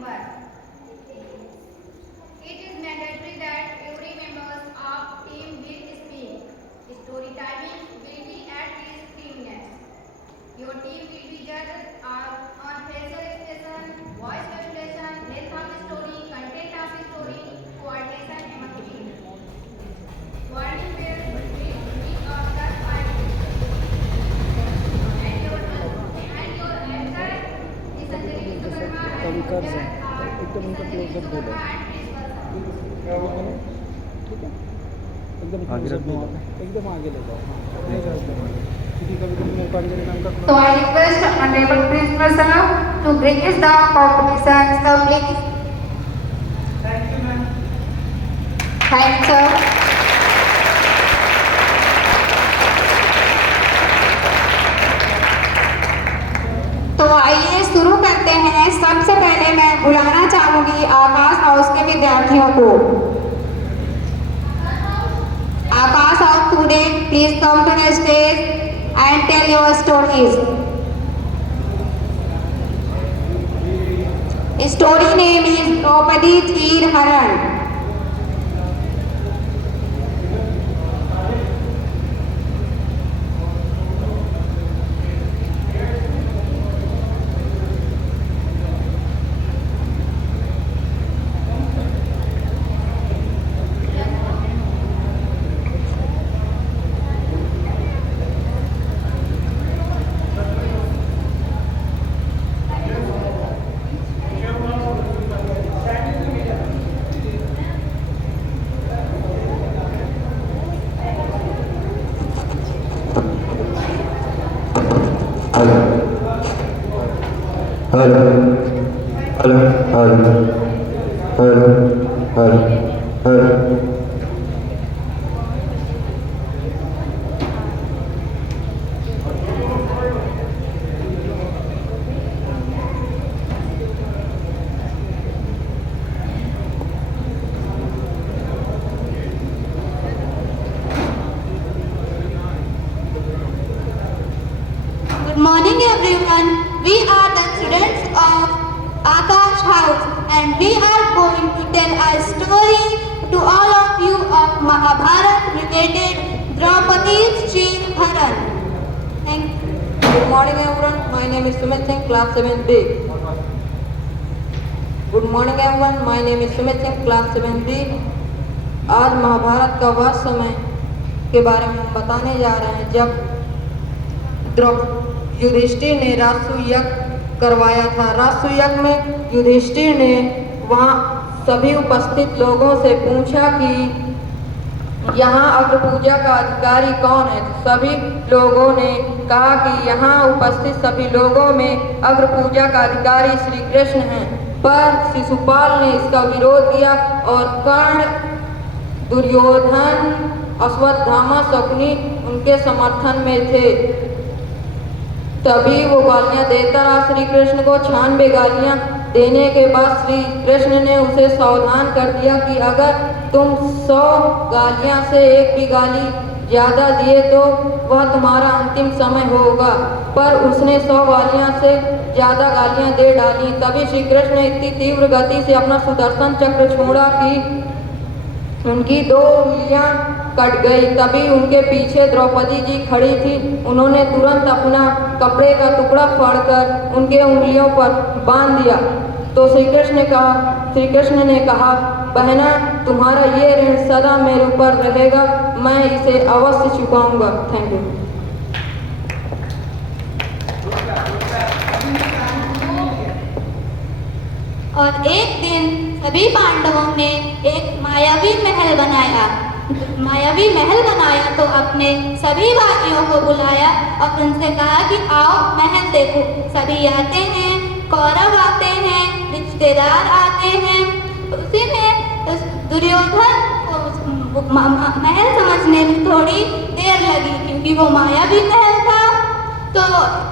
member. It is mandatory that every member of team will speak. Story timing will be at least 3 minutes. Your team will be judged on facial expression, voice modulation, length of story, content of story, coordination, emoji. Warning bells will ring after 5 minutes. And your anchor is Anjali Viswakarma and कर Pooja सकते are एकदम उनका Anjali close up दे दो Viswakarma and Chris Verma. क्या बोल रहे हैं? ठीक है एकदम क्लोजअप दो एकदम आगे ले जाओ हाँ नहीं जाओ एकदम आगे क्योंकि कभी कभी मौका अंजलि मैम का So I request Honorable Chris Verma to bring us the competition. So please. Thank you ma'am Thank you, sir. तो आइए शुरू करते हैं। सबसे पहले मैं बुलाना चाहूंगी आकाश हाउस के विद्यार्थियों को। Akash house student please come to the stage and tell your stories. Story name is Draupadi तीर हरण। Good morning everyone. We are the students of Akash House and we are going to tell a story to all of you of Mahabharat related Draupadi's Street Haran. Thank you. Good morning everyone. My name is Sumit Singh, class 7B. Good morning everyone. My name is Sumit Singh, class 7B. आज महाभारत का वह समय के बारे में हम बताने जा रहे हैं जब युधिष्ठिर ने राजसूय यज्ञ करवाया था। राजसूय यज्ञ में युधिष्ठिर ने वहाँ सभी उपस्थित लोगों से पूछा कि यहाँ अग्रपूजा का अधिकारी कौन है। सभी लोगों ने कहा कि यहाँ उपस्थित सभी लोगों में अग्रपूजा का अधिकारी श्री कृष्ण हैं। पर शिशुपाल ने इसका विरोध किया और कर्ण, दुर्योधन, अश्वत्थामा, शकुनी उनके समर्थन में थे। तभी वो गालियाँ देता रहा श्री कृष्ण को। 96 गालियाँ देने के बाद श्री कृष्ण ने उसे सावधान कर दिया कि अगर तुम 100 गालियाँ से एक भी गाली ज़्यादा दिए तो वह तुम्हारा अंतिम समय होगा। पर उसने 100 गालियाँ से ज़्यादा गालियाँ दे डाली। तभी श्री कृष्ण ने इतनी तीव्र गति से अपना सुदर्शन चक्र छोड़ा कि उनकी 2 उंगलियां कट गई। तभी उनके पीछे द्रौपदी जी खड़ी थी। उन्होंने तुरंत अपना कपड़े का टुकड़ा फाड़कर उनके उंगलियों पर बांध दिया। तो श्री कृष्ण ने कहा बहना, तुम्हारा ये ऋण सदा मेरे ऊपर रहेगा, मैं इसे अवश्य चुकाऊंगा। Thank you. और एक दिन सभी पांडवों ने एक मायावी महल बनाया। मायावी महल बनाया तो अपने सभी भाइयों को बुलाया और उनसे कहा कि आओ महल देखो। सभी आते हैं, कौरव आते हैं, रिश्तेदार आते हैं। उसी में दुर्योधन को महल समझने में थोड़ी देर लगी क्योंकि वो मायावी महल था। तो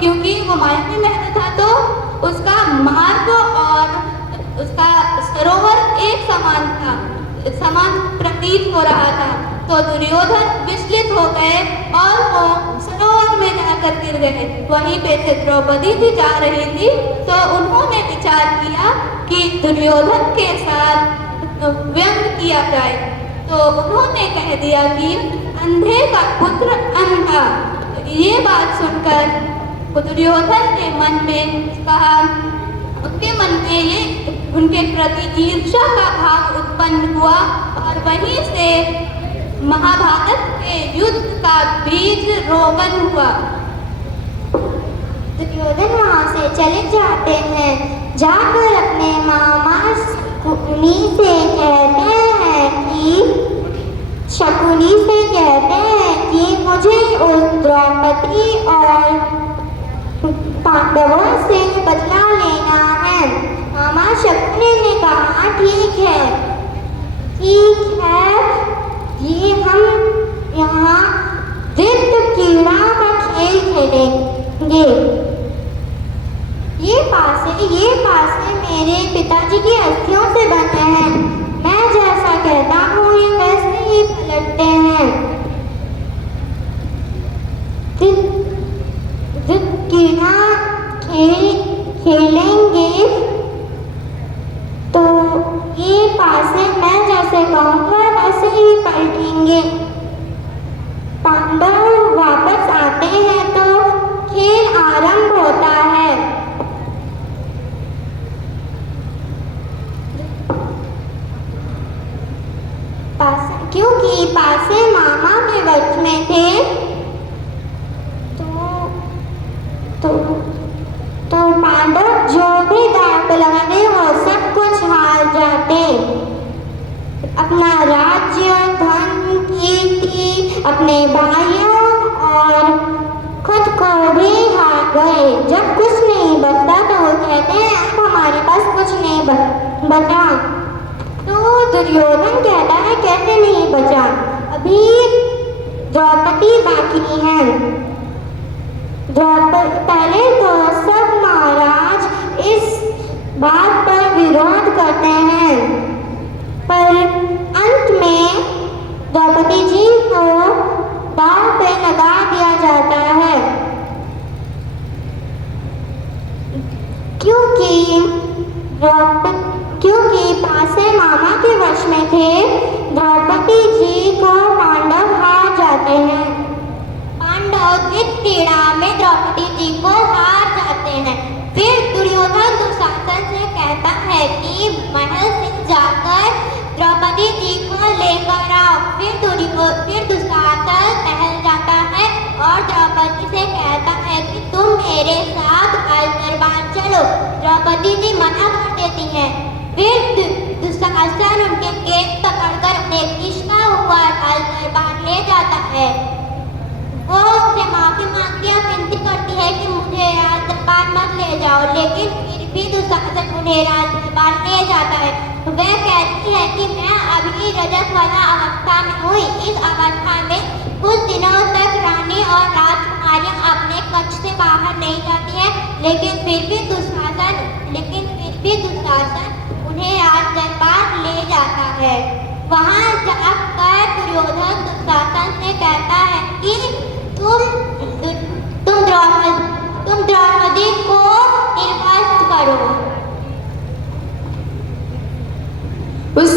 क्योंकि वो मायावी महल था तो उसका मार्ग और उसका सरोवर एक समान था, समान प्रतीत हो रहा था। तो दुर्योधन विचलित हो गए और वो सरोवर में जाकर गिर गए। वहीं पे से द्रौपदी जी जा रही थी तो उन्होंने विचार किया कि दुर्योधन के साथ व्यंग किया जाए, तो उन्होंने कह दिया कि अंधे का पुत्र अंधा। ये बात सुनकर दुर्योधन के मन में कहा, उनके मन में ये उनके प्रति ईर्ष्या का भाव उत्पन्न हुआ और वहीं से महाभारत के युद्ध का बीज रोपण हुआ। दुर्योधन वहाँ से चले जाते हैं, जाकर अपने मामा शकुनी से कहते हैं कि मुझे उस द्रौपदी और पांडवों से बदला लेना है। मामा शकुनी ने कहा ठीक है, ये हम यहाँ दृष्ट कीड़ा का खेल खेलेंगे। ये पासे मेरे पिताजी की अस्थियों से बने हैं। मैं जैसा कहता हूँ ये वैसे ही पलटते हैं। दृष्ट कीड़ा खेलेंगे तो ये पासे मैं जैसे कहूँगा वैसे ही पलटेंगे। पांडव वापस आते हैं तो खेल आरंभ होता है। क्योंकि पासे मामा के वश में थे तो पांडव जो भी दांव लगाते वो सब कुछ हार जाते। अपना राज्य, धन, कीर्ति, अपने भाइयों और खुद को भी हार गए। जब कुछ नहीं बचता तो वो कहते हैं अब हमारे पास कुछ नहीं बचा। तो दुर्योधन कहता है कैसे नहीं बचा, अभी द्रौपदी बाकी है। पहले तो सब महाराज इस बात पर विरोध करते हैं, पर अंत में द्रौपदी जी को दांव पे लगा दिया जाता है। क्योंकि पासे मामा के वश में थे, द्रौपदी जी को पांडव हार जाते हैं। पांडव इस क्रीड़ा में द्रौपदी जी को हार जाते हैं। फिर दुर्योधन दुशासन से कहता है कि महल से जाकर द्रौपदी जी को लेकर आओ। फिर दुशासन महल जाता है और द्रौपदी से कहता है कि तुम मेरे साथ दरबार चलो। द्रौपदी जी मना कर देती हैं। फिर दुशासन उनके केस पकड़कर अपने कृष्णा हुआ दरबार ले जाता है। वो उनसे माफी मांगती है, विनती करती है कि मुझे राजदरबार मत ले जाओ, लेकिन फिर भी दुशासन उन्हें राजदरबार ले जाता है। वह कहती है कि मैं अभी रजस्वला अवस्था में हुई। इस अवस्था में कुछ दिनों तक रानी और राजकुमारियां अपने कक्ष से बाहर नहीं जाती हैं, लेकिन फिर भी दुशासन उन्हें राजदरबार ले जाता है। वहाँ जाकर दुर्योधन दुशासन से कहता है कि तुम द्रौपदी को निर्वस्त्र करो। उस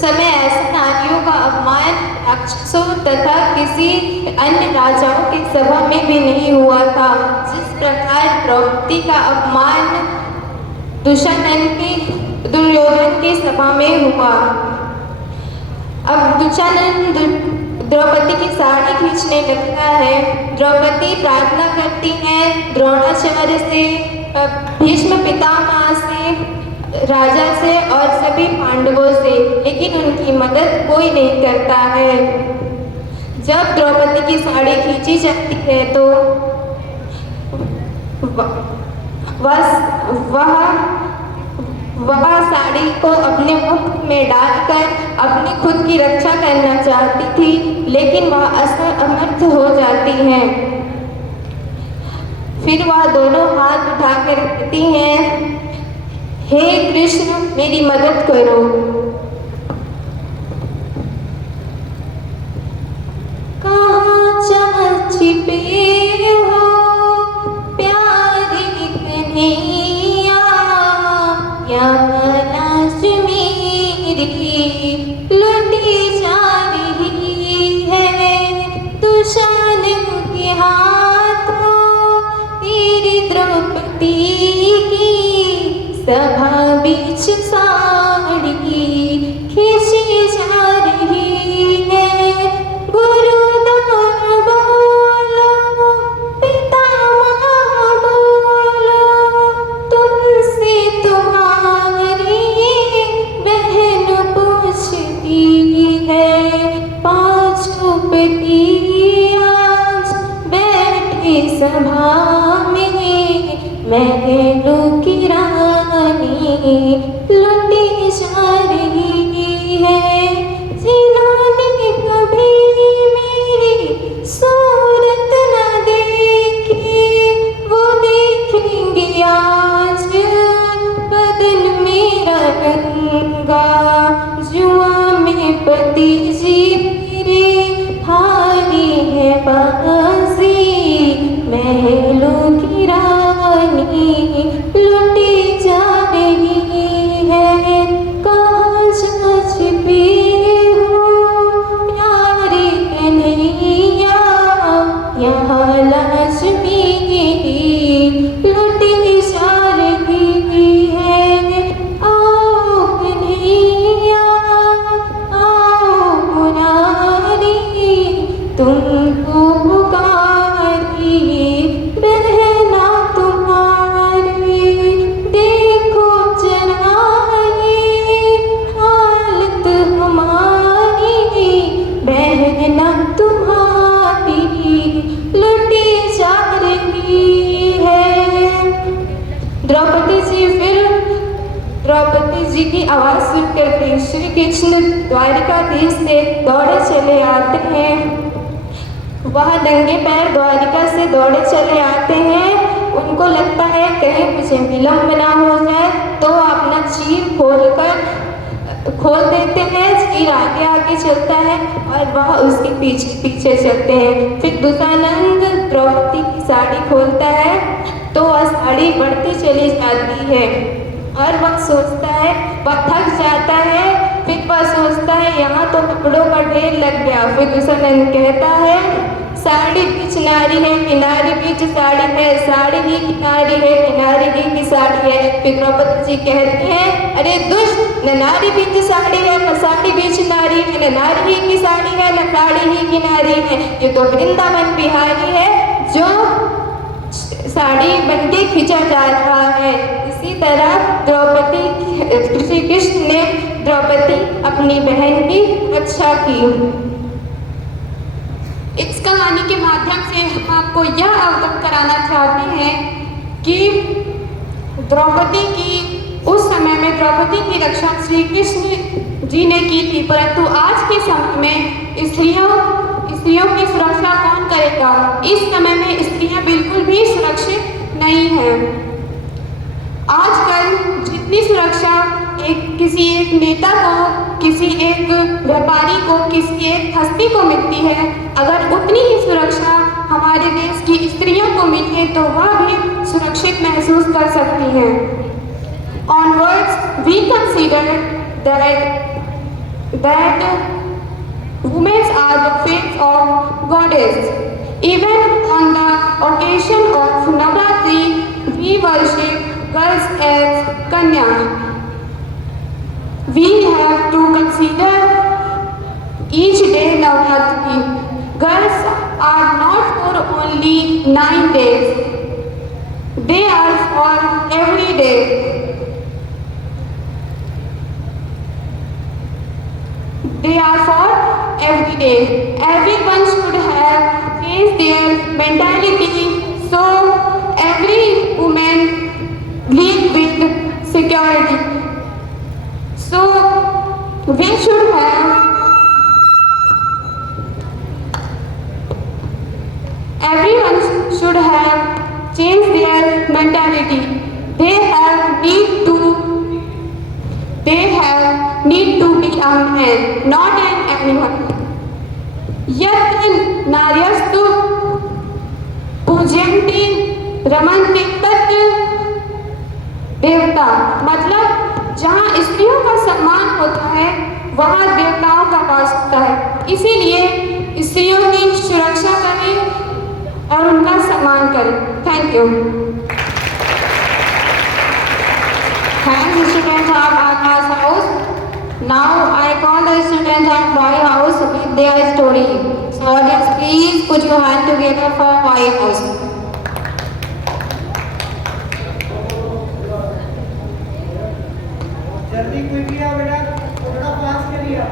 समय ऐसा नारियों का अपमान राक्षसों तथा किसी अन्य राजाओं की सभा में भी नहीं हुआ था, जिस प्रकार द्रौपदी का अपमान दुर्योधन की सभा में हुआ। अब दुशासन द्रौपदी की साड़ी खींचने लगता है। द्रौपदी प्रार्थना करती है द्रोणाचार्य से, भीष्म पितामह से, राजा से और सभी पांडवों से, लेकिन उनकी मदद कोई नहीं करता है। जब द्रौपदी की साड़ी खींची जाती है तो वह साड़ी को अपने मुख में डालकर अपनी खुद की रक्षा करना चाहती थी, लेकिन वह असमर्थ हो जाती है। फिर वह दोनों हाथ उठाकर कहती हैं, हे कृष्ण मेरी मदद करो। पे हो प्यारी कन्हैया, यहाँ लाश मेरी लुटी जा रही है, दुशान के हाथों तेरी द्रौपदी की सभा बीच साड़ी खींची जा रही है। गुरुद्वार बोलो, पितामह बोलो, तुमसे तुम्हारी बहन पूछती है। पांचों पति आज बैठे सभा में, महलों की रानी लुटी जा रही है। जिन्होंने कभी मेरी सूरत न देखी, वो देखेंगे आज बदन मेरा रंगा। जुआ में पति जी मेरे हारी है बाजी, महलों की रानी लुटी जा रही है। कहाँ जा छिपी हो प्यारी कन्हैया, यहाँ लाश मेरी लुटी जा रही है। आओ कन्हैया आओ मुरारी, तुमको पुकारी बहना तुम्हारी। देखो जरा ये हालत हमारी, बहना तुम्हारी लुटी जा रही है। द्रौपदी जी की आवाज सुनकर के श्री कृष्ण द्वारिकाधीश से दौड़े चले आते हैं। वह नंगे पैर द्वारिका से दौड़े चले आते हैं। उनको लगता है कहीं मुझे विलम्ब ना हो जाए, तो अपना चीर खोल देते हैं। चीर आगे आगे चलता है और वह उसके पीछे पीछे चलते हैं। फिर दुशानंद द्रौपदी की साड़ी खोलता है तो वह साड़ी बढ़ती चली जाती है और वह सोचता है, वह थक जाता है। फिर वह सोचता है यहाँ तो कपड़ों का ढेर लग गया। फिर दुशानंद कहता है, साड़ी बीच नारी है, किनारी बीच साड़ी है, साड़ी ही किनारी है, किनारी ही की साड़ी है। फिर द्रौपदी जी कहती हैं, अरे दुष्ट, न नारी बीच साड़ी है, न साड़ी बीच नारी है, न नारी ही की साड़ी है, न साड़ी ही किनारी है। ये तो वृंदावन बिहारी है जो साड़ी बनके खींचा जा रहा है। इसी तरह श्री कृष्ण ने द्रौपदी अपनी बहन की रक्षा की। इस कहानी के माध्यम से हम आपको यह अवगत कराना चाहते हैं कि द्रौपदी की उस समय में द्रौपदी की रक्षा श्री कृष्ण जी ने की थी, परंतु आज के समय में स्त्रियों की सुरक्षा कौन करेगा? इस समय में स्त्रियां बिल्कुल भी सुरक्षित नहीं हैं। आजकल जितनी सुरक्षा किसी एक नेता को, किसी एक व्यापारी को, किसी एक हस्ती को मिलती है, अगर उतनी ही सुरक्षा हमारे देश की स्त्रियों को मिले तो वह भी सुरक्षित महसूस कर सकती हैं। Onwards, we consider that women are the face of goddess. Even on the occasion of Navratri, we worship girls as Kanya. We have to consider each day Navratri. Girls are not for only 9 days. They are for every day. They are for every day. Everyone should have changed their mentality so every woman live with security. So we should have everyone should have changed their mentality. They have need to be a man, not an animal. Yat naryastu Ujjain Raman तत्व देवता, मतलब जहाँ स्त्रियों का सम्मान होता है वहाँ देवताओं का वास होता है। इसीलिए स्त्रियों की सुरक्षा करें और उनका सम्मान करें। Thank you. Thank the students of Akash House. Now I call the students of White House with their story. So audience, please put your hand together for White House. जल्दी क्विकली आओ बेटा, थोड़ा पास करिए।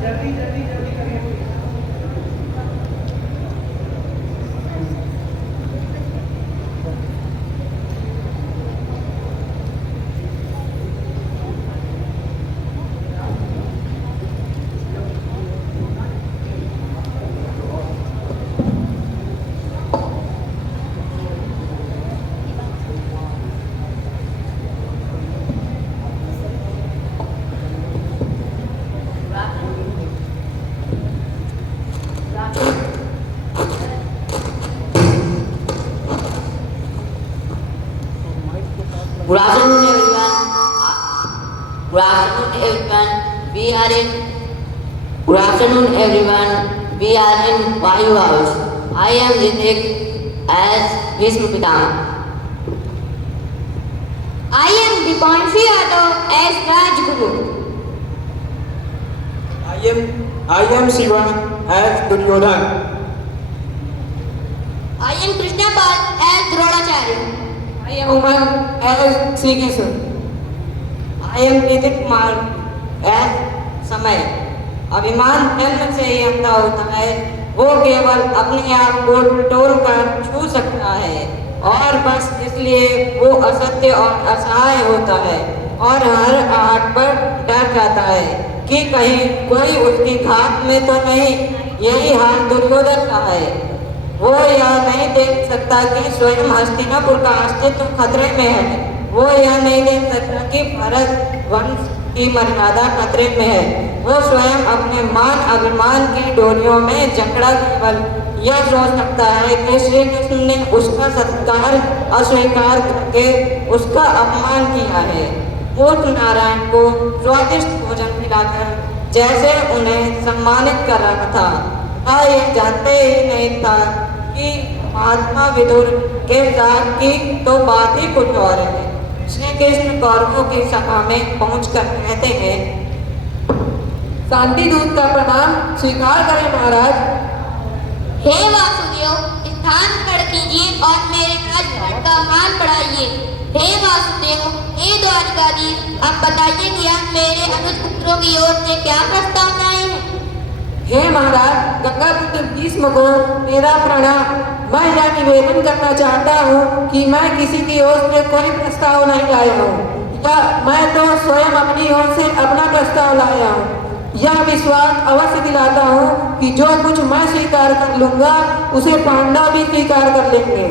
जल्दी जल्दी जल्दी करिए। Good afternoon, everyone. Good afternoon, everyone. Good afternoon, everyone. We are in Vayu House. I am Ritik as Bhishma Pitama. I am Dipanshi Yadav as Rajguru. I am Shiva as Duryodhan. I am Krishna Pal as Dronacharya. I am Umar as Sri Krishna. I am Nitik Kumar as Samay. अभिमान जन्म से ही अंधा होता है, वो केवल अपने आप को टटोल कर छू सकता है और बस इसलिए वो असत्य और असहाय होता है और हर आहट पर डर जाता है कि कहीं कोई उसकी घात में तो नहीं। यही हाल दुर्योधन का है। वो यह नहीं देख सकता कि स्वयं हस्तिनापुर का अस्तित्व खतरे में है। वो यह नहीं देख सकता कि भरत वंश की मर्यादा खतरे में है। वो स्वयं अपने मान अभिमान की डोरियों में जकड़ा केवल यह सोच सकता है कि श्री कृष्ण ने उसका सत्कार अस्वीकार करके उसका अपमान किया है। मूर्ख नारायण को स्वादिष्ट भोजन खिलाकर जैसे उन्हें सम्मानित कर रहा था, वह ये जानते ही नहीं था कि महात्मा विदुर के साथ की तो बात ही कुछ और है। श्री कृष्ण कौरवों की सभा में पहुंचकर कहते हैं, शांति दूत का प्रणाम स्वीकार करें महाराज। हे वासुदेव, स्थान ग्रहण कीजिए और मेरे राजघाट का मान बढ़ाइए। हे वासुदेव, हे द्वारकाधीश, अब बताइए कि आप मेरे अनुज पुत्रों की ओर से क्या प्रस्ताव लाए हैं। हे महाराज, गंगा पुत्र भीष्म को मेरा प्रणाम। मैं यह निवेदन करना चाहता हूँ कि मैं किसी की ओर से कोई प्रस्ताव नहीं लाया हूँ, या मैं तो स्वयं अपनी ओर से अपना प्रस्ताव लाया हूँ। यह विश्वास अवश्य दिलाता हूँ कि जो कुछ मैं स्वीकार कर लूँगा उसे पांडव भी स्वीकार कर लेंगे।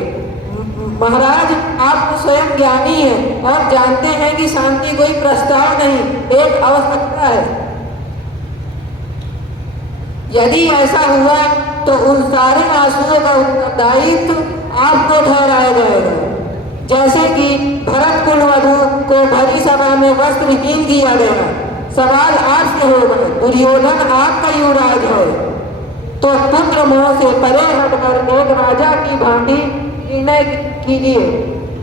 महाराज, आप तो स्वयं ज्ञानी हैं और जानते हैं कि शांति कोई प्रस्ताव नहीं, एक आवश्यकता है। यदि ऐसा हुआ तो उन सारे आंसुओं का उत्तरदायित्व आपको ठहराया जाएगा। जैसे कि भरत कुलवधु को भरी सभा में वस्त्रहीन किया गया। सवाल आपसे होगा, दुर्योधन आपका युवराज है तो पुत्र मोह से परे हटकर एक राजा की भांति निर्णय कीजिए।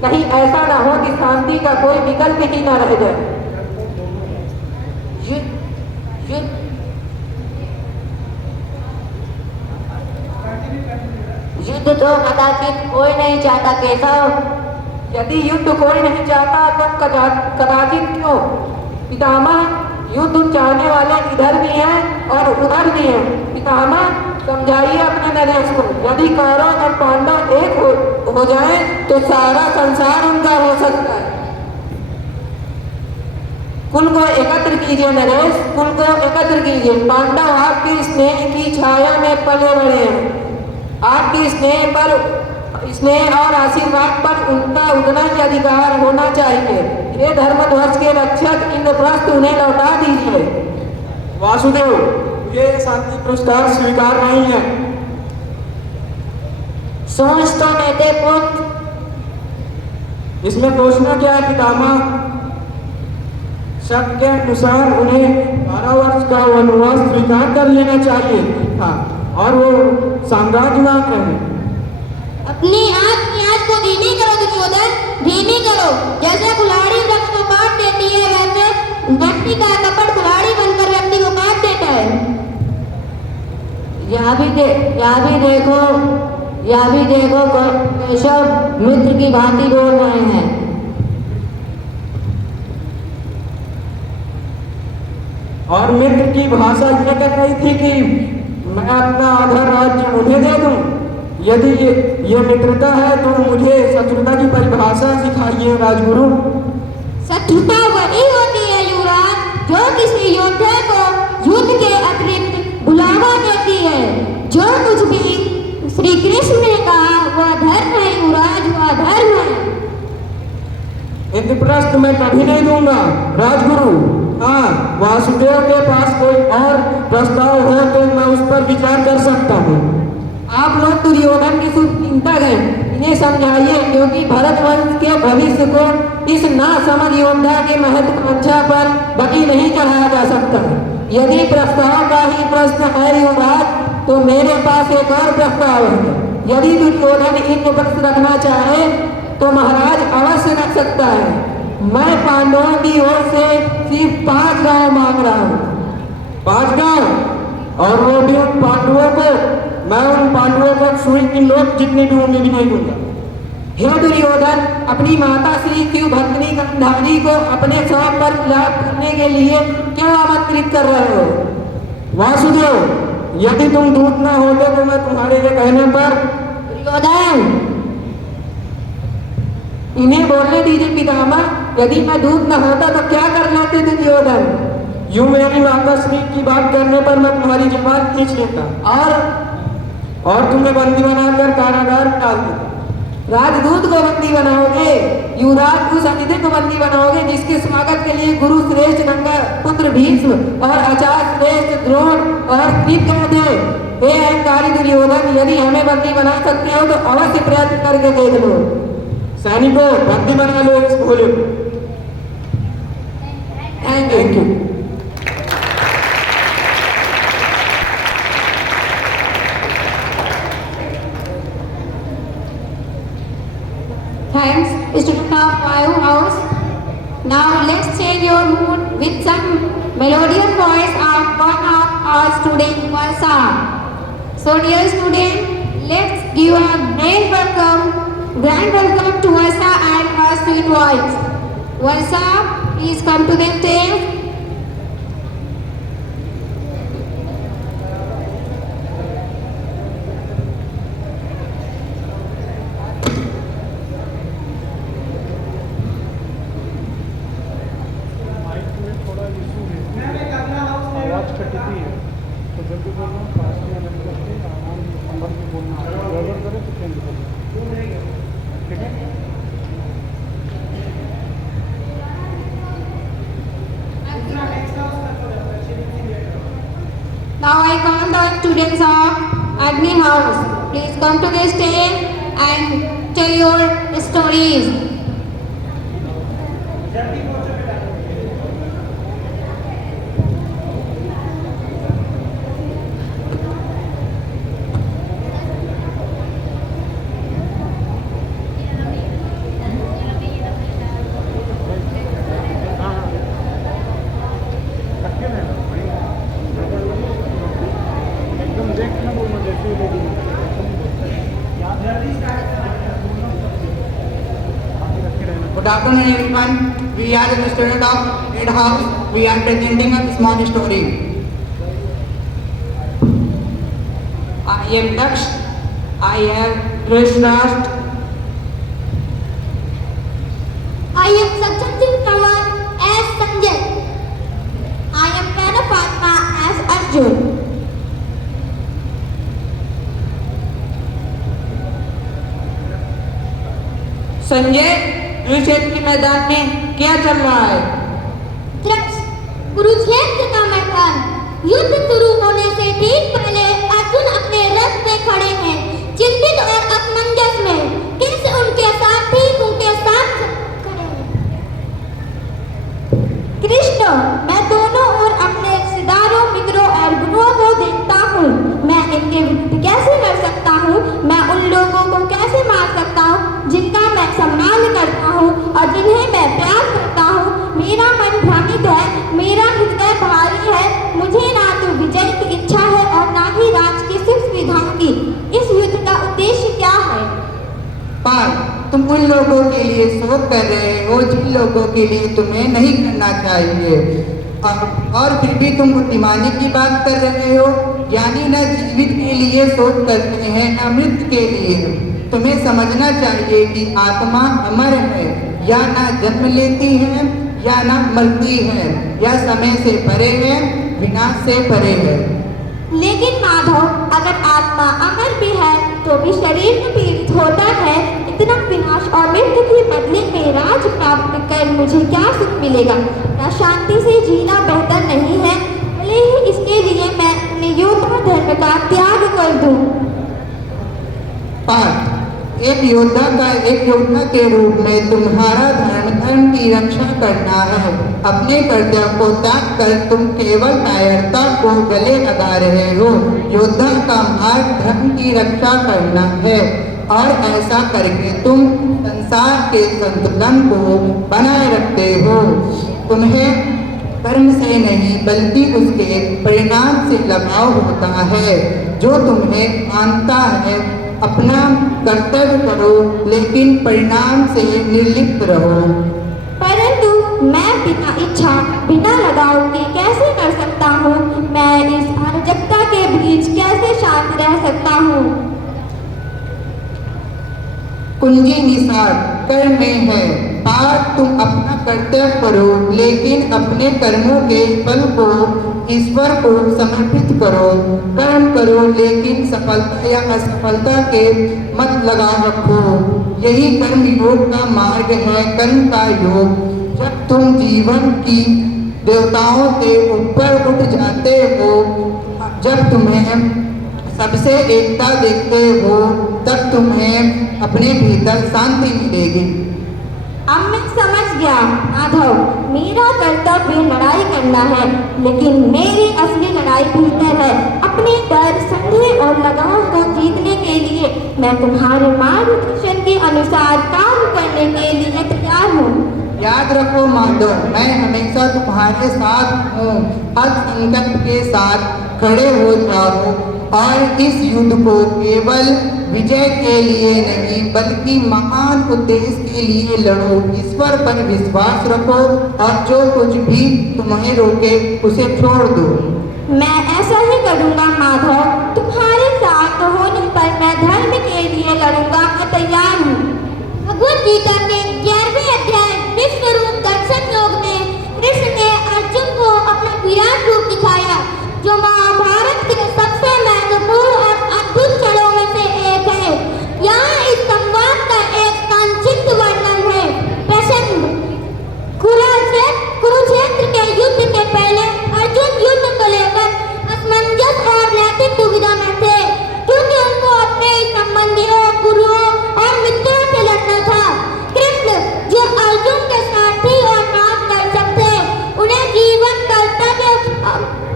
कहीं ऐसा ना हो कि शांति का कोई विकल्प ही न रह जाए। युद्ध तो कदाचित कोई नहीं चाहता केशव। यदि युद्ध कोई नहीं चाहता तो कदाचित क्यों? पितामह, युद्ध चाहने वाले इधर भी हैं और उधर भी हैं। पितामह, समझाइए अपने नरेश को। यदि कौरव और पांडव एक हो जाएं तो सारा संसार उनका हो सकता है। कुल को एकत्र कीजिए नरेश, कुल को एकत्र कीजिए। पांडव आपके स्नेह की छाया में पले बड़े हैं। आपके स्नेह और आशीर्वाद पर उनका उतना ही अधिकार होना चाहिए। ये धर्मध्वज के रक्षक इंद्रप्रस्थ उन्हें लौटा दीजिए। वासुदेव, ये शांति पुरस्कार स्वीकार नहीं है। सोच तो लेते पुत्र। इसमें पूछना क्या है पितामह? शक के अनुसार उन्हें 12 वर्ष का वनवास स्वीकार कर लेना चाहिए था और वो साम्राज्य मांग रहे हैं। अपनी आँख की आँच को धीमी करो दुर्योधन, धीमी करो। जैसे कुल्हाड़ी वृक्ष को काट देती है, वैसे व्यक्ति का कपट कुल्हाड़ी बनकर व्यक्ति को काट देता है। यहाँ भी देखो केशव मित्र की भांति बोल रहे हैं। और मित्र की भाषा ये कर रही थी कि मैं अपना आधा राज्य उन्हें दे दूं। यदि ये मित्रता है तो मुझे शत्रुता की परिभाषा सिखाइए राजगुरु। शत्रुता वही होती है युवराज जो किसी योद्धा को युद्ध के अतिरिक्त बुलावा देती है। जो कुछ भी श्री कृष्ण ने कहा वह धर्म है युवराज, वह धर्म है। इंद्रप्रस्थ मैं कभी नहीं दूंगा राजगुरु। हाँ, वासुदेव के पास कोई और प्रस्ताव हो तो मैं उस पर विचार कर सकता हूँ। आप लोग दुर्योधन की शुभ चिंतक हैं, इन्हें समझाइए, क्योंकि भरत वंश के भविष्य को इस नासमझ योद्धा की महत्वाकांक्षा पर बकी नहीं चढ़ाया जा सकता। यदि प्रस्ताव का ही प्रश्न है युवराज, तो मेरे पास एक और प्रस्ताव है। यदि दुर्योधन इंद्रप्रस्थ रखना चाहे तो महाराज अवश्य रख सकता है। मैं पांडवों की ओर से सिर्फ 5 गांव मांग रहा हूँ। 5 गांव? और वो भी उन पांडवों को? मैं उन पांडवों को सुई की लोग जितनी भी उम्मीद नहीं दूंगा। हे दुर्योधन, अपनी माता श्री शिवभद्रिनी गांधारी को अपने शौक पर खिलाफ करने के लिए क्यों आमंत्रित कर रहे हो? वासुदेव, यदि तुम दूत न होते तो मैं तुम्हारे ये कहने पर। दुर्योधन, इन्हें बोलने दीजिए पितामह। यदि मैं दूत न होता तो क्या कर लेते दुर्योधन? यूं मेरी माता श्री की बात करने पर मैं तुम्हारी जुबान खींच लेता और तुम्हें बंदी बनाकर कारागार में डाल देता। राजदूत को बंदी बनाओगे? युवराज उस अतिथि को बंदी बनाओगे जिसके स्वागत के लिए गुरु श्रेष्ठ गंगा पुत्र भीष्म और आचार्य श्रेष्ठ द्रोण और कृप गए थे। हे अहंकारी दुर्योधन, यदि हमें बंदी बना सकते हो तो अवश्य प्रयत्न करके देख लो। सैनिकों, बंदी बना लो इस भोले को। Thank you. Thanks, student of Vayu House. Now let's change your mood with some melodious voice of one of our student Varsa. So dear student, let's give a grand welcome to Varsa and her sweet voice. Varsa, please come to the stage. Now I call the students of Agni House. Please come to the stage and tell your stories. Good afternoon everyone. We are the student of Red House. We are presenting a small story. I am Daksh. I am Drishtrashtra. I am Sachin Singh Tawar as Sanjay. Arjun. Sanjay, Kurukshetra के मैदान में क्या चल रहा है? दृक्ष, कुरुक्षेत्र का मैदान। युद्ध शुरू होने से ठीक पहले अर्जुन अपने रथ में खड़े हैं, चिंतित और असमंजस में। कैसे उनके साथी उनके साथ खड़े हैं। कृष्ण, मैं दोनों ओर अपने रिश्तेदारों, मित्रों और गुरुओं को देखता हूँ। मैं इनके विरुद्ध कैसे कर सकता हूँ? मैं उन लोगों को कैसे मार सकता हूँ जिनका मैं सम्मान करता हूँ और जिन्हें मैं प्यार करता हूँ? मेरा मन भ्रमित है, मेरा हृदय भारी है। मुझे ना तो विजय की इच्छा है और ना ही राज की सुख सुविधाओं की। इस युद्ध का उद्देश्य क्या है? पार्थ, तुम उन लोगों के लिए शोक कर रहे हो जिन लोगों के लिए तुम्हें नहीं करना चाहिए, और फिर भी तुम बुद्धिमानी की बात कर रहे हो। यानी न जीवित के लिए शोक करते हैं न मृत के लिए। तुम्हें समझना चाहिए कि आत्मा अमर है, या ना जन्म लेती है या ना मरती है, या समय से परे है, विनाश से परे है। लेकिन माधव, अगर आत्मा अमर भी है तो भी शरीर में पीड़ित होता है। इतना विनाश और मृत्यु के बदले में राज प्राप्त कर मुझे क्या सुख मिलेगा? क्या शांति से जीना बेहतर नहीं है? भले ही इसके लिए मैं अपने योद्धा धर्म का त्याग कर दूं। पार्थ, एक योद्धा के रूप में तुम्हारा धर्म की रक्षा करना है। अपने कर्तव्य को त्याग कर तुम केवल कायरता को गले लगा रहे हो। योद्धा का मार्ग धर्म की रक्षा करना है, और ऐसा करके तुम संसार के संतुलन को बनाए रखते हो। तुम्हें कर्म से नहीं बल्कि उसके परिणाम से लगाव होता है। जो तुम्हें मानता है, अपना कर्तव्य करो, लेकिन परिणाम से निर्लिप्त रहो। परंतु मैं बिना इच्छा, बिना लगाव के कैसे कर सकता हूँ? मैं इस अराजकता के बीच कैसे शांत रह सकता हूँ? कुंजी निसार कर्म में है। पार्थ, तुम अपना कर्तव्य करो, लेकिन अपने कर्मों के फल को ईश्वर को समर्पित करो। कर्म करो, लेकिन सफलता या असफलता के मत लगा रखो। यही कर्म योग का मार्ग है, कर्म का योग। जब तुम जीवन की देवताओं के ऊपर उठ जाते हो, जब तुम्हें सबसे एकता देखते हो, तब तुम्हें अपने भीतर शांति मिलेगी। अब मैं समझ गया माधव, मेरा कर्तव्य लड़ाई करना है, लेकिन मेरी असली लड़ाई भीतर है। अपने डर, संदेह और लगाव को जीतने के लिए मैं तुम्हारे मार्गदर्शन के अनुसार काम करने के लिए तैयार हूँ। याद रखो माधव, मैं हमेशा तुम्हारे साथ हूँ। हर संकल्प के साथ खड़े हो जाओ और इस युद्ध को केवल विजय के लिए नहीं बल्कि महान उद्देश्य के लिए लड़ो। ईश्वर पर विश्वास रखो और जो कुछ भी तुम्हें रोके उसे छोड़ दो। मैं ऐसा ही करूँगा माधव। तुम्हारे साथ होने पर मैं धर्म के लिए लड़ूंगा। मैं तैयार हूँ। भगवद गीता के 11वें अध्याय विश्व रूप दर्शन योग में कृष्ण ने अर्जुन को अपना विराट रूप दिखाया, जो महाभारत के सबसे महत्वपूर्ण और अद्भुत क्षणों में से एक है। यहाँ इस संवाद का एक संक्षिप्त वर्णन है। प्रसंग: कुरुक्षेत्र के युद्ध के पहले अर्जुन युद्ध को लेकर असमंजस और नैतिक दुविधा में थे, क्योंकि उनको अपने संबंधियों, गुरुओं और मित्रों से लड़ना था। कृष्ण, जो अर्जुन के साथी और मार्गदर्शक थे, उन्हें जीवन, कर्तव्य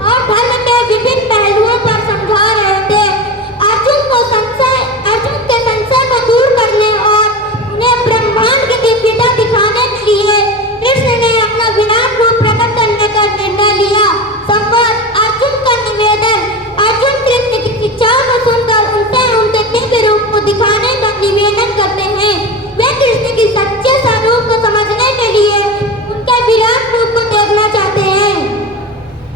और धर्म के विभिन्न पहलुओं पर समझा रहे थे। अर्जुन के संशय को दूर करने और उन्हें ब्रह्मांड की दिव्यता दिखाने के लिए कृष्ण ने अपना विराट रूप प्रकट करने का निर्णय लिया। संवाद: अर्जुन का निवेदन। अर्जुन कृष्ण की शिक्षाओं को सुनकर उनके दिव्य रूप को दिखाने का निवेदन करते हैं। वे कृष्ण की सच्चे स्वरूप को समझने के लिए उनके विराट रूप को देखना चाहते हैं।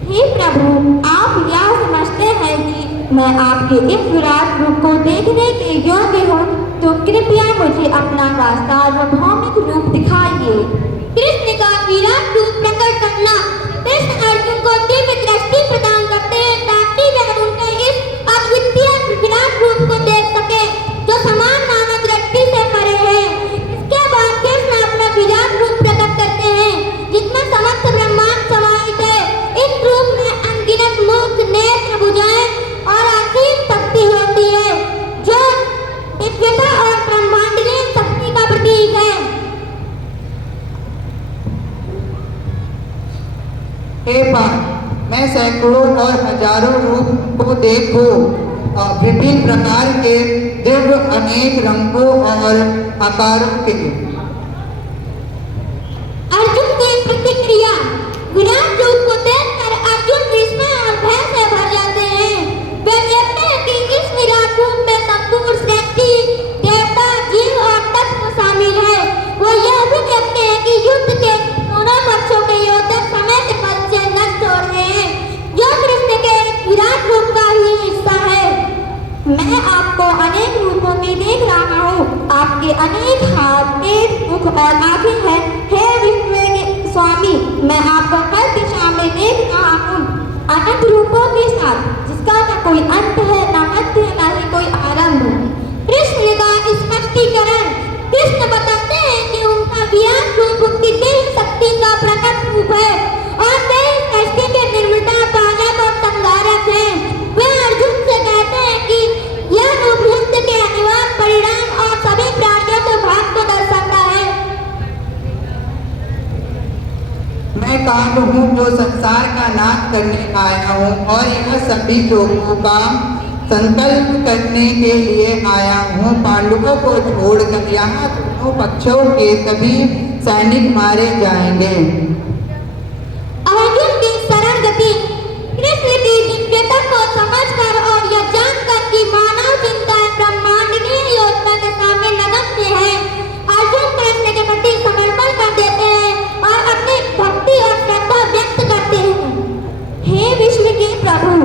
हे प्रभु, आप यह समझते हैं कि मैं आपके इस विराट रूप को देखने के योग्य हूँ, तो कृपया मुझे अपना सार्वभौमिक रूप दिखाइए। कृष्ण का विराट रूप प्रकट करना। कृष्ण अर्जुन को दिव्य दृष्टि प्रदान करते हैं हजारों रूप को देखो, विभिन्न प्रकार के दिव्य अनेक रंगों और आकारों के। अर्जुन की प्रतिक्रिया। विराट रूप को देखकर अर्जुन विस्मय और भय से भर जाते हैं। वे देखते हैं कि इस विराट रूप में संपूर्ण सृष्टि, देवता, जीव और तत्व शामिल है। वो यह भी देखते हैं कि युद्ध के दोनों पक्षों के योद्धा समय के फल से नष्ट हो रहे हैं, जो कृष्ण के विराट रूप का ही हिस्सा है। मैं आपको अनेक रूपों में देख रहा हूँ। आपके अनेक हाथ, पेट, मुख और आंखें हैं। हे विश्व के स्वामी, मैं आपको हर दिशा में देख रहा हूँ, अनंत रूपों के साथ, जिसका न कोई अंत है, न मध्य, न ही कोई आरंभ। कृष्ण का स्पष्टीकरण। कृष्ण बताते हैं कि उनका विराट रूप उनकी देह शक्ति का प्रकट रूप है और देह सृष्टि के निर्माता, पालक और संहारक है। वे अर्जुन से कहते हैं कि यह रूप युद्ध के अनिवार्य परिणाम और सभी प्राणियों के भाग को दर्शाता है। मैं काल हूँ जो संसार का नाश करने आया हूँ और यह सभी लोगों का संकल्प करने के लिए आया हूँ। पांडवों को छोड़कर यहाँ दोनों पक्षों के सभी सैनिक मारे जाएंगे। अर्जुन की सरल गति। कृष्ण की दिव्यता को समझकर और यह जानकर कि मानव चिंताएं ब्रह्मांडीय योजना के सामने नगण्य है, अर्जुन कृष्ण के प्रति समर्पण कर देते हैं और अपनी भक्ति और श्रद्धा व्यक्त करते हैं। हे विश्व के प्रभु,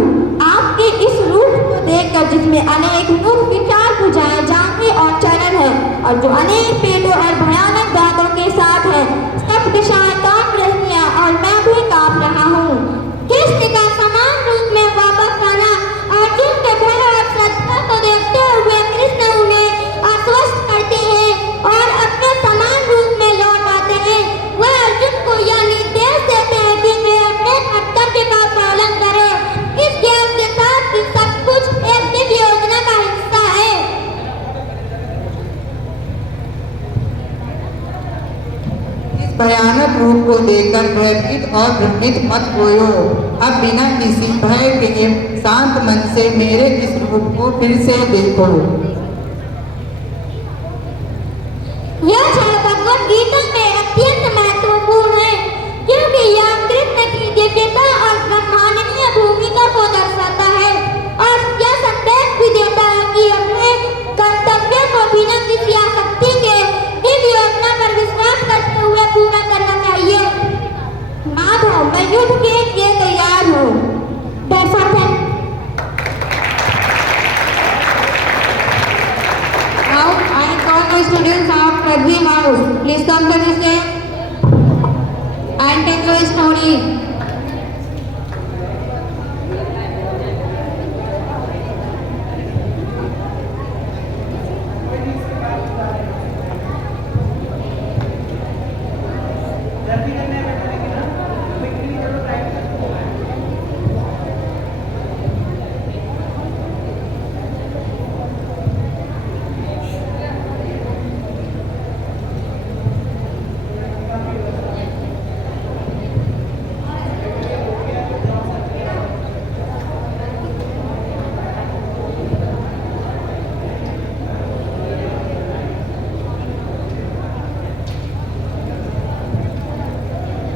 आपके इस रूप को देखकर, जिसमें अनेक मुख, विचार, भुजाएं, जांघें और चरण है और जो अनेक पेटों और भयानक दांतों के साथ है, सब दिशाएं कांप रही हैं और मैं भी कांप रहा हूँ। कृष्ण का समान रूप में वापस आना। अर्जुन के भय और श्रद्धा को देखते हुए कृष्ण उन्हें आश्वस्त करते हैं और अपने समान रूप में लौट आते हैं। वह अर्जुन को यह निर्देश देते हैं कि वे अपने कर्तव्य का पालन करें। इस ज्ञान के साथ कि सब कुछ एक दिव्य योजना का हिस्सा है। इस भयानक रूप को देखकर भयभीत और भ्रमित मत होयो। अब बिना किसी भय के शांत मन से मेरे इस रूप को फिर से देखो। यह क्षण भगवद गीता में अत्यंत महत्वपूर्ण है, क्योंकि यह कृष्ण की दिव्यता और ब्रह्मांडीय भूमिका को दर्शाता है और यह संदेश भी देता है कि अपने कर्तव्य को बिना किसी आसक्ति के दिव्य योजना पर विश्वास करते हुए पूरा करना चाहिए। माधव, मैं युद्ध के लिए तैयार हूँ। Now I call the students of Rugby House. Please come to the stage and tell your story.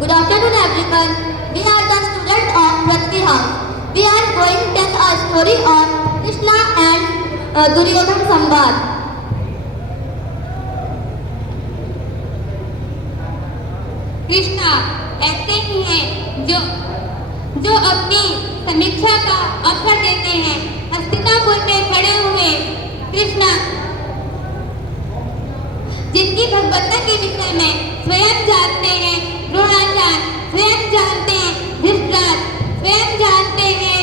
Good afternoon, everyone. We are the students of Rugby House. We are going to tell a story of Krishna and Duryodhan Samvad. Krishna ऐसे ही हैं जो अपनी समीक्षा का अवसर देते हैं। हस्तिनापुर में खड़े हुए कृष्णा, जिनकी भगवत्ता के विषय में स्वयं जानते हैं, द्रोणाचार्य स्वयं जानते हैं, धृतराष्ट्र स्वयं जानते हैं,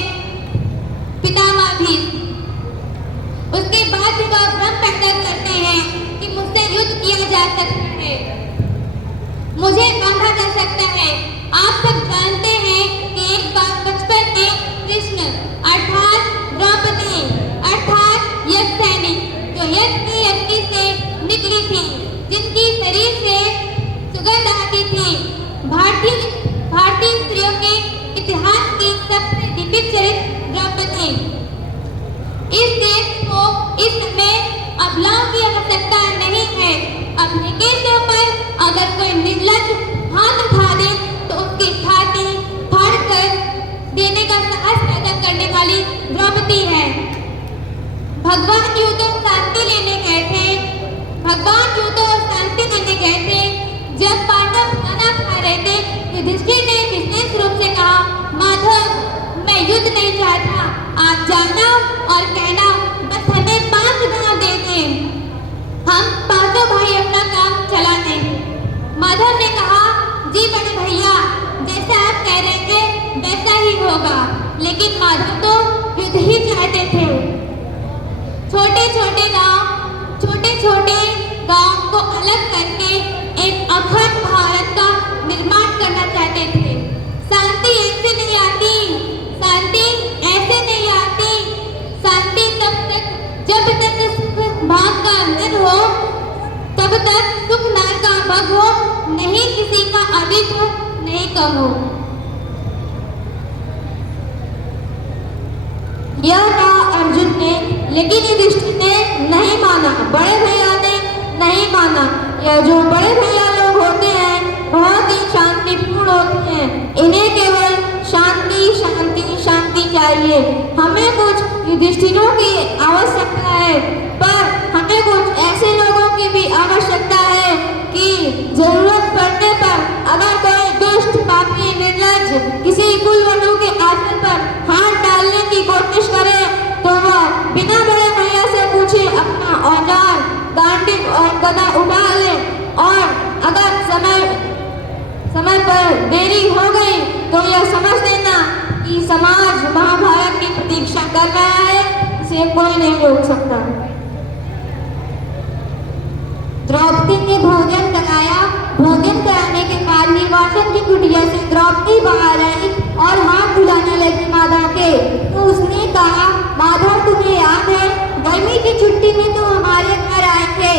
पितामह भी। उसके बाद भी वह भ्रम पैदा करते हैं कि मुझसे युद्ध किया जा सकता है, मुझे बांधा जा सकता है। आप सब जानते हैं कि एक बार बचपन में कृष्ण अर्थात द्रौपदी अर्थात यज्ञसेनी, जो यज्ञ की अग्नि से निकली थी, जिनकी शरीर से सुगंध आती थी, भारतीय स्त्रियों के इतिहास की सबसे लिपिक चरित्र द्रौपदी। इस देश को इस समय अबलाओं की आवश्यकता नहीं है। अपने केसों पर अगर कोई निर्लज हाथ उठा दे तो उसकी छाती फाड़ कर देने का साहस पैदा करने वाली द्रौपदी है। भगवान युद्धों शांति लेने गए थे। भगवान युद्धों शांति देने गए थे। जब पांडव खाना खा रहे थे, युधिष्ठिर ने विशेष रूप से कहा, माधव मैं युद्ध नहीं चाहता, आप जाना और कहना बस हमें 5 गांव दे दें, हम पांचों भाई अपना काम चला दें। माधव ने कहा, जी बड़े भैया जैसा आप कह रहे थे वैसा ही होगा। लेकिन माधव तो युद्ध ही चाहते थे। छोटे छोटे गांव को अलग करके एक अखंड भारत का निर्माण करना चाहते थे। शांति ऐसे नहीं आती, शांति ऐसे नहीं आती। शांति तब तक जब तक सुख भाग का अंदर हो, तब तक सुख नर का भग हो, नहीं किसी का अधिक हो, नहीं कम हो। यह कहा अर्जुन ने, लेकिन युधिष्ठिर ने नहीं माना, बड़े भैया ने नहीं माना। यह जो बड़े भैया लोग होते हैं बहुत ही शांतिपूर्ण होते हैं। इन्हें केवल शांति शांति शांति चाहिए। हमें कुछ युधिष्ठिरों की आवश्यकता है, पर हमें कुछ ऐसे लोगों की भी आवश्यकता है कि जरूरत पड़ने पर अगर कोई दुष्ट पापी निर्लज किसी कुलवधु के आसन पर हाथ डालने की कोशिश करे तो वह बिना बड़े भैया से पूछे अपना औजार गांडीव और गदा उठा ले, और अगर समय पर देरी हो गई तो यह समझ लेना कि समाज महाभारत की प्रतीक्षा कर रहा है, इसे कोई नहीं रोक सकता। द्रौपदी ने भोजन कराया। भोजन कराने के बाद निर्वासन की कुटिया से द्रौपदी बाहर आई और हाथ धुलाने लगी माधव के। तो उसने कहा, माधव तुम्हें याद है गर्मी की छुट्टी में तुम हमारे घर आए थे?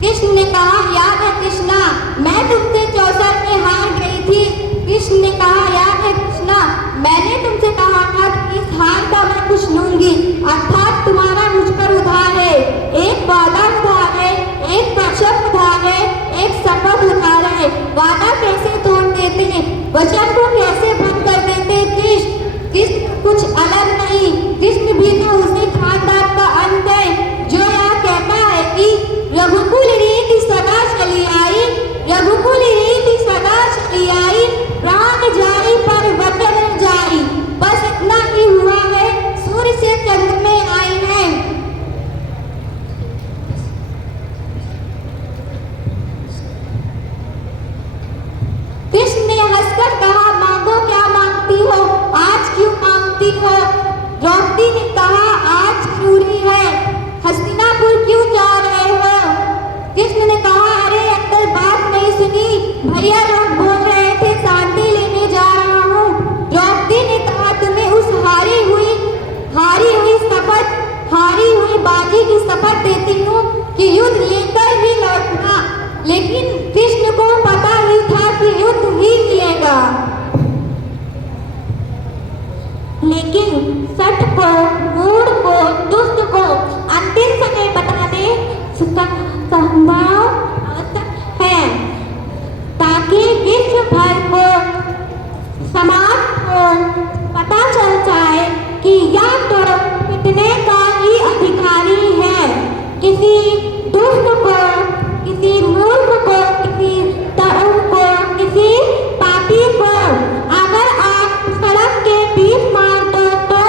कृष्ण ने कहा, याद है कृष्णा, मैं तुमसे चौसर में हार गई थी। कृष्ण ने कहा, याद है कृष्णा, मैंने तुमसे कहा था कि इस हार का मैं कुछ लूंगी, अर्थात तुम्हारा मुझ पर उधार है। एक वादा उधार है, एक वचन उधार है, एक शपथ उधार है। वादा कैसे तोड़ देते, वचन को कैसे भंग कर देते कृष्ण कुछ अलग नहीं। कृष्ण भी तो उसी खानदान का अंत है जो यह कहता है कि रघुकुल रीति सदा चली आई, रघुकुल रीति सदा चली आई, प्राण जाई पर वचन न जाई। बस इतना ही हुआ है, सूर्य से चंद्र में आई है। कृष्ण ने हंसकर कहा, मांगो क्या मांगती हो, आज क्यों मांगती हो? द्रौपदी ने कहा, आज जरूरी है, हस्तिनापुर क्यों जा रहे हो? कृष्ण ने कहा, अरे अंकल बात नहीं सुनी, भैया लोग बोल रहे थे शांति लेने जा रहा हूँ। द्रौपदी ने कहा, तुम्हें उस हारी हुई बाजी की शपथ देती हूँ कि युद्ध लेकर ही लौटना। लेकिन कृष्ण को पता ही था कि युद्ध ही मिलेगा। लेकिन सठ को, मूढ़ को, दुष्ट को अंतिम समय बताने संभव है, ताकि विश्व भर को, समाज को पता चल जाए कि यह तो पिटने का ही अधिकारी है। किसी दुष्ट को, किसी मूर्ख को, किसी तरह को, किसी पापी को अगर आप सड़क के बीच मार दो तो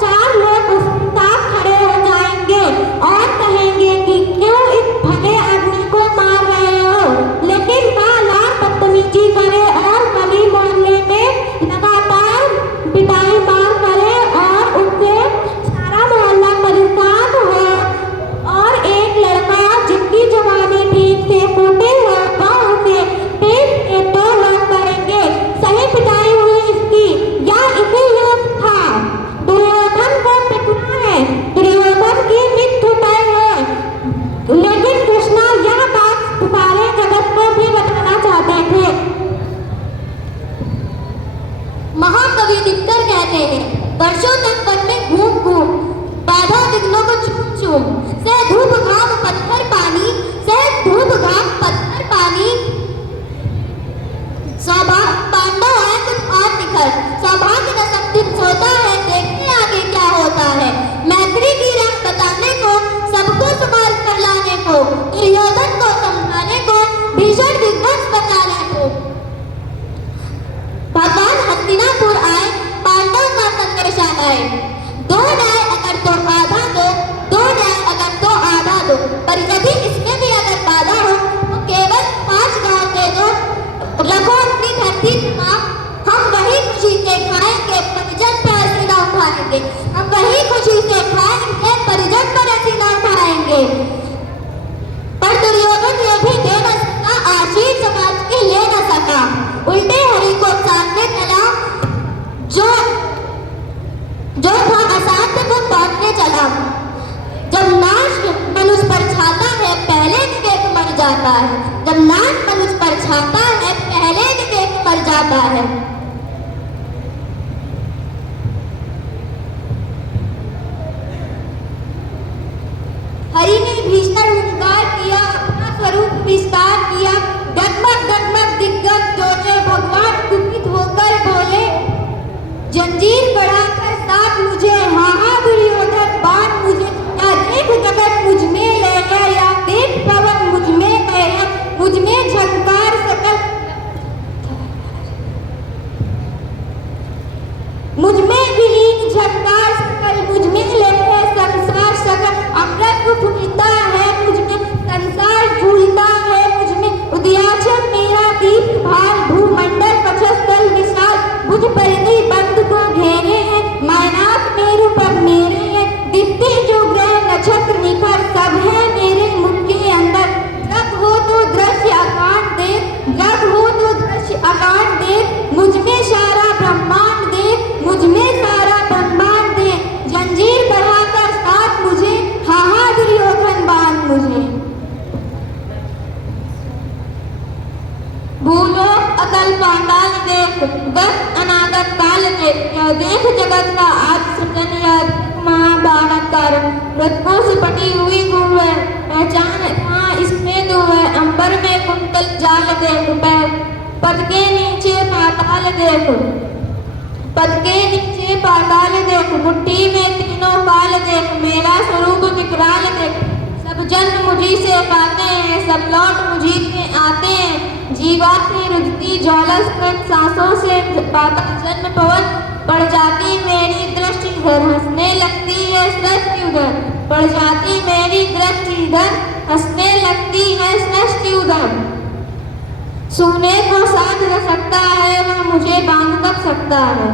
4 लोग उसके साथ खड़े हो जाएंगे और कहेंगे कि क्यों इस भले आदमी को खाएंगे, हम वही खुशी से खाएंगे, परिजन पर ऐसी ना उठाएंगे। पर दुर्योधन ये भी दे न सका, आशीष समाज के ले न सका, उल्टे हरि को साधने चला, जो था असाध्य वो बांटने चला। जब नाश मनुष्य पर छाता है पहले विवेक मर जाता है, जब नाश मनुष्य पर छाता है पहले विवेक मर जाता है। हरि ने भीषण हुंकार किया, अपना स्वरूप विस्तार किया, डगमग डगमग दिग्गज डोले, भगवान कुपित होकर बोले, जंजीर बढ़ाकर साथ मुझे, हाँ दुर्योधन बाण मुझे, या देख जगत मुझ में लहरा, या देख पवन मुझ में बहरा, मुझ में झंकार सकल, मुझ में विलीन झंकार सकल, मुझ में लहरे संसार सकल, अमृत फूलता है मुझ में, संसार झूलता है मुझ में, उदयाचल मेरा दीप भार, भूमंडल वक्षस्थल विशाल, मुझ परिधि बंद को घेरे हैं, मायनाक मेरु पर मेरे हैं, दीप्ति जो ग्रह नक्षत्र निखर सब है मेरे मुख के अंदर। जब हो तो दृश्य अकांड देख, जब हो तो दृश्य अकांड देख, मुझ में सारा ब्रह्मांड देख, मुझ में सारा ब्रह्मांड देख, जंजीर बढ़ाकर साथ मुझे, हाँ दुर्योधन बांध मुझे। भूलो अकल पाताल देख, गत अनागत काल देख, यह देख जगत का आज सृजन, यह महाबाणक कारण, रत्नों से पटी हुई गुण है, पहचान हाँ इसमें दो है, अंबर में कुंतल जाल देख, पद के नीचे पाताल देख, पद के नीचे पाताल देख, मुट्ठी में तीनों काल देख, मेरा स्वरूप विकराल देख, सब जन्म मुझी से पाते हैं, सब लौट मुझी में आते हैं, जीवा की रुजती ज्वाला सांसों से पाता जन्म पवन, पड़ जाती मेरी दृष्टि इधर, हंसने लगती है सृष्टि उधर, पड़ जाती मेरी दृष्टि इधर, हंसने लगती है सृष्टि उधर। सोने को साथ रख सकता है वह मुझे बांध कब सकता है।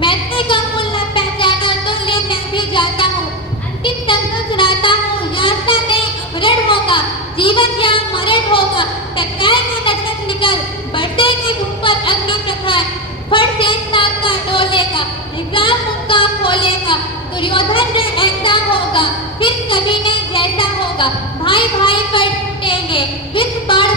मैंने का मूल न पहचाना तो ले मैं भी जाता हूँ, अंतिम तक सुनाता हूँ, यात्रा नहीं अमरण होगा, जीवन या मरण होगा, टकराएगा नजर निकल, बढ़ेगी मुख पर अग्नि प्रखर, फट से नाक का डोलेगा, विक्राम मुख का खोलेगा, दुर्योधन ने ऐसा होगा, फिर कभी नहीं जैसा होगा, भाई भाई पर टूटेंगे, विष बाण